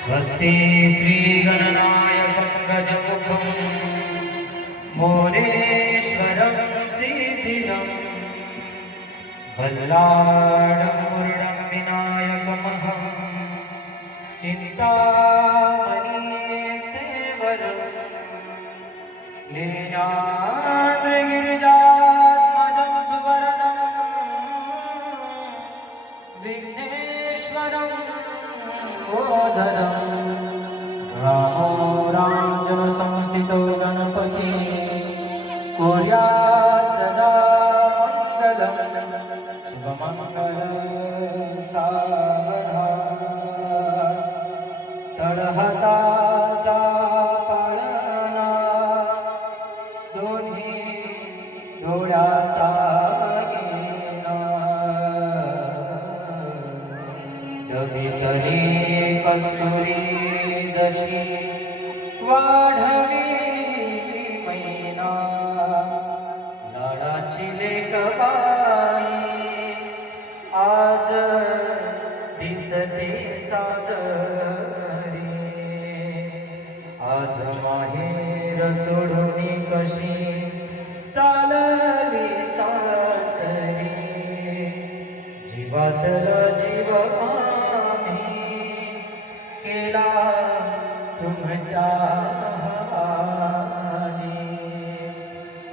स्वस्ति श्रीगणनायकं गजमुखं मोरेश्वरं सिद्धिदं बल्लाळं मुरुडं विनायकमहं चिन्तामणिस्तेवरं लीलाद्रिगिरिजात्मजं सुवरदं विघ्नेश्वरं ओझरं रामो रामजनसंस्थितो गणपति कुर्या सदा मङ्गलं शुभमङ्गलं सावधान तळहता पाळणा दोन्ही डोळ्याचा डबीतली कस्तुरी जशी वाढवी मैना लाडाची लेकबाई आज दिसते साजरी आज माहेर सोडून कशी चालली सासरी जीवातल जीव केला तुमच्या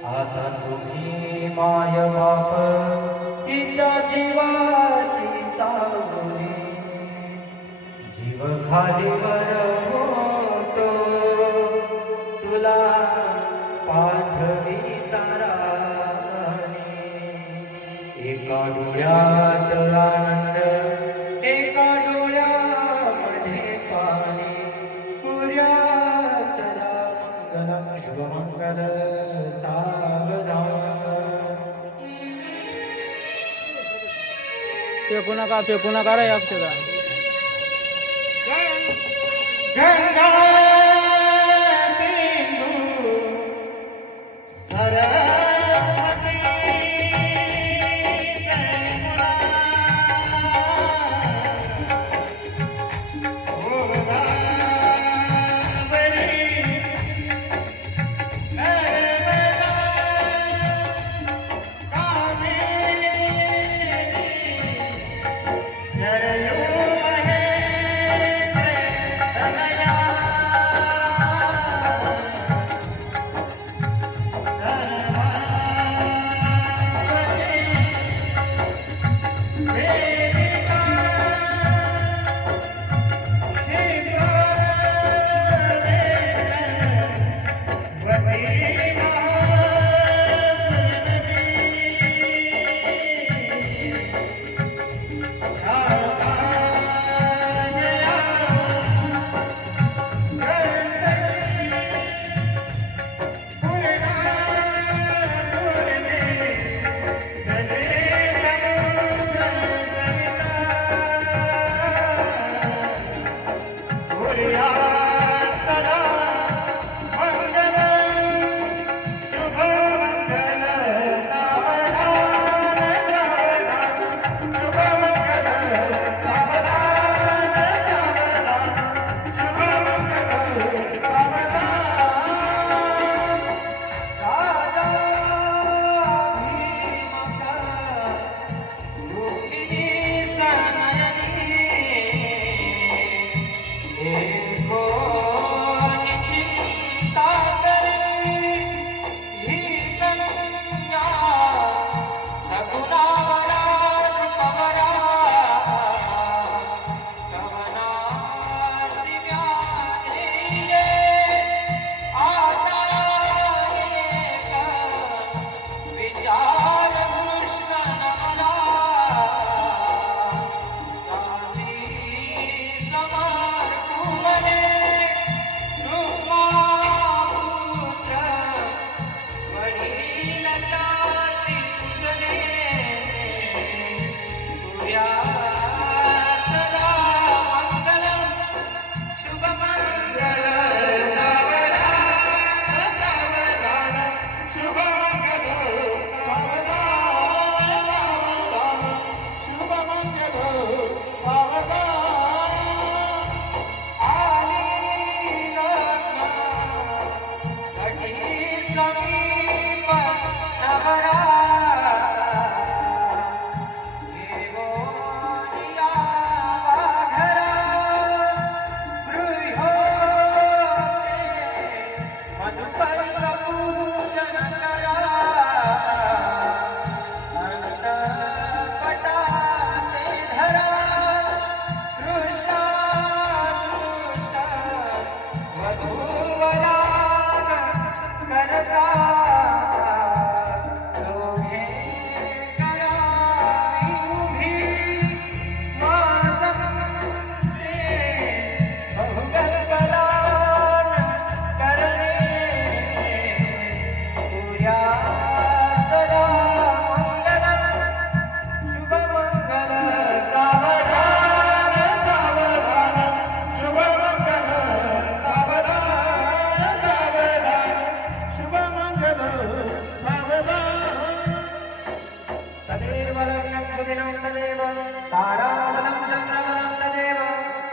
आता तुम्ही माय बाप तिच्या जीवाची सावली जीव खालीवर होतो तुला पाठवी ताराने एका डोळ्यात आनंद एका डोळ्यामध्ये पाणी कुर्या सदा मंगलं शुभमंगल सावधान फेकू नका रे अक्षदा गंगा सिंधू सरस्वती जयमुना गोदावरी नर्मदा कावेरी सरयू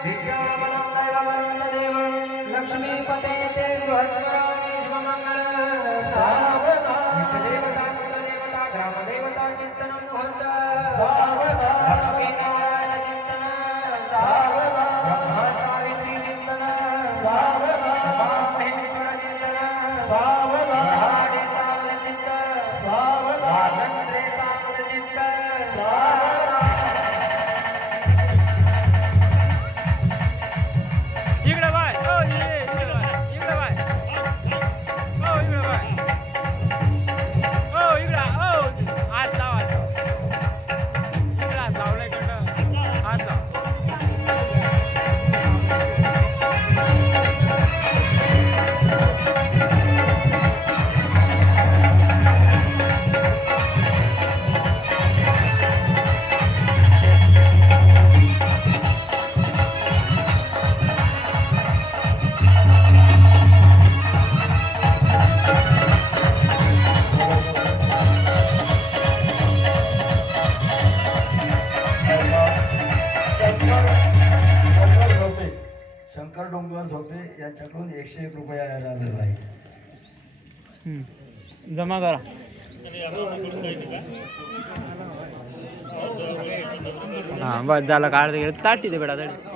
विद्याबलं दैवबलं देव लक्ष्मीपते ते गृहस्मरामि शुभमङ्गल सावधान इष्टदेवता कुलदेवता ग्रामदेवता चिन्तनं मुहूर्त सावधान लक्ष्मीनारायण चिन्तन सावधान ब्रह्मा सावित्री चिन्तन सावधान महेश्वर चिन्तन सावधान हाडे सावध चित्त सावधान चंद्रे सावध चित्त सावधान इकडे बाय ओ इकडे बाय ओ इकडे बाय ओ इकडे ओ हात लावा इकडे हात लावलाय कडं हात लाव शंकर डोंगर झोपे यांच्याकडून 101 रुपया आलेला आहे. जमा करा हां बस झालं काढते ताटी ते बेटा ताटी